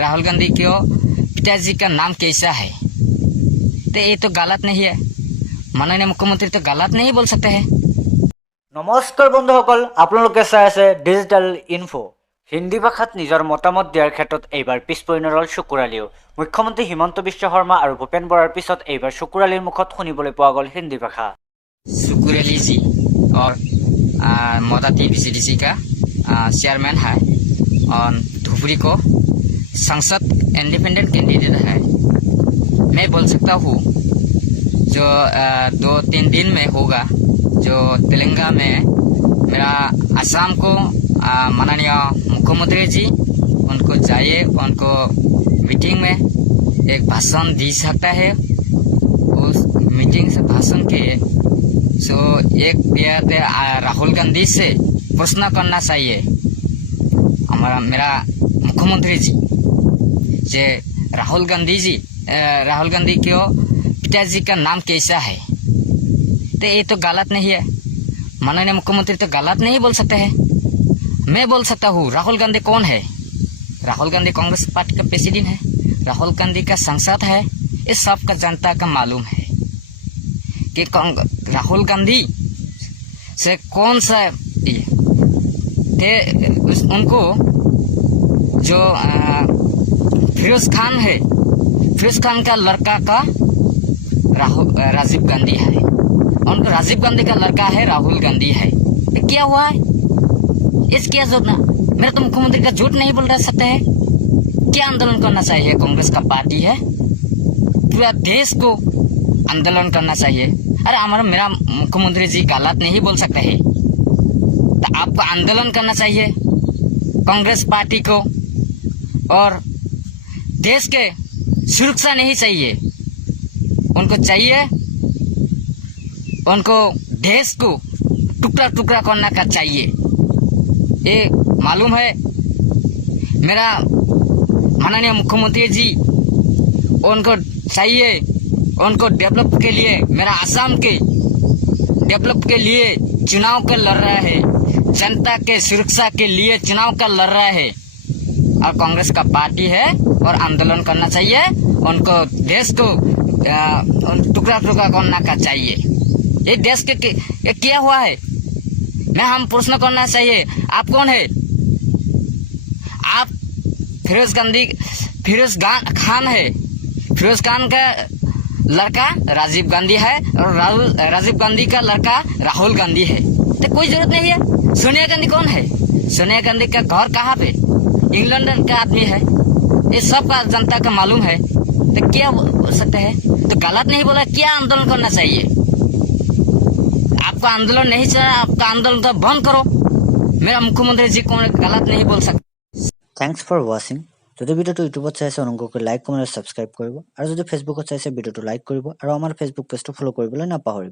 राहुल गांधी क्यों पिताजी का नाम कैसा है, तो ये तो गलत नहीं है। माननीय मुख्यमंत्री तो गलत नहीं बोल सकते हैं। নমস্কাৰ বন্ধুসকল, আপোনালোকে চাই আছে ডিজিটেল ইনফো। হিন্দী ভাষাত নিজৰ মতামত দিয়াৰ ক্ষেত্ৰত এইবাৰ পিছ পৰি নৰল চকুৰালীও। মুখ্যমন্ত্ৰী হিমন্ত বিশ্ব শৰ্মা আৰু ভূপেন বৰাৰ পিছত এইবাৰ চকুৰালীৰ মুখত শুনিবলৈ পোৱা গ'ল হিন্দী ভাষা। सुकुरेली जी और मोदा टीवीसीडीसी का चेयरमैन है और धुबरी को संसद इंडिपेंडेंट कैंडिडेट है। मैं बोल सकता हूँ जो 2-3 दिन में होगा, जो तेलंगाना में मेरा असम को माननीय मुख्यमंत्री जी उनको जाइए, उनको मीटिंग में एक भाषण दी सकता है। उस मीटिंग से भाषण के एक राहुल गांधी से प्रश्न करना चाहिए हमारा मेरा मुख्यमंत्री जी, जे राहुल गांधी क्यों पिताजी का नाम कैसा है, तो ये तो गलत नहीं है। माननीय मुख्यमंत्री तो गलत नहीं बोल सकते हैं। मैं बोल सकता हूँ राहुल गांधी कौन है। राहुल गांधी कांग्रेस पार्टी का प्रेसिडेंट है, राहुल गांधी का सांसद है। ये सब का जनता का मालूम है कि राहुल गांधी से कौन सा थे उनको जो फिरोज खान है, फिरोज खान का लड़का का राजीव गांधी है, उनको राजीव गांधी का लड़का है राहुल गांधी है। तो क्या हुआ है, इस क्या झूठना, मेरा तो मुख्यमंत्री का झूठ नहीं बोल रह सकते हैं। क्या आंदोलन करना चाहिए, कांग्रेस का पार्टी है, पूरा देश को आंदोलन करना चाहिए। अरे हमारा मेरा मुख्यमंत्री जी गलत नहीं बोल सकते हैं, तो आपको आंदोलन करना चाहिए कांग्रेस पार्टी को। और देश के सुरक्षा नहीं चाहिए, उनको चाहिए उनको देश को टुकड़ा टुकड़ा करना का चाहिए। ये मालूम है मेरा माननीय मुख्यमंत्री जी, उनको चाहिए, उनको डेवलप के लिए, मेरा असम के डेवलप के लिए चुनाव कर लड़ रहा है, जनता के सुरक्षा के लिए चुनाव कर लड़ रहा है। और कांग्रेस का पार्टी है और आंदोलन करना चाहिए, उनको देश को टुकड़ा टुकड़ा करना का चाहिए। ये देश के ये क्या हुआ है, मैं हम प्रश्न करना चाहिए, आप कौन है? आप फिरोज खान है, फिरोज खान का लड़का राजीव गांधी है और राजीव गांधी का लड़का राहुल गांधी है। तो कोई जरूरत नहीं है। सोनिया गांधी कौन है? सोनिया गांधी का घर कहाँ पे? इंग्लैंड का आदमी है। ये सब का जनता का मालूम है। तो क्या बोल सकते हैं, तो गलत नहीं बोला। क्या आंदोलन करना चाहिए? आपका आंदोलन नहीं चला, आपका आंदोलन तो बंद करो। मेरा मुख्यमंत्री जी को गलत नहीं बोल सकते। থ্যাংকস ফৰ ৱাচিং। যদি ভিডিঅ'টো ইউটিউবত চাইছে অনুগ্ৰহ কৰি লাইক, কমেণ্ট আৰু ছাবস্ক্ৰাইব কৰিব, আৰু যদি ফেচবুকত চাইছে ভিডিঅ'টো লাইক কৰিব আৰু আমাৰ ফেচবুক পেজটো ফ'ল' কৰিবলৈ নাপাহৰিব।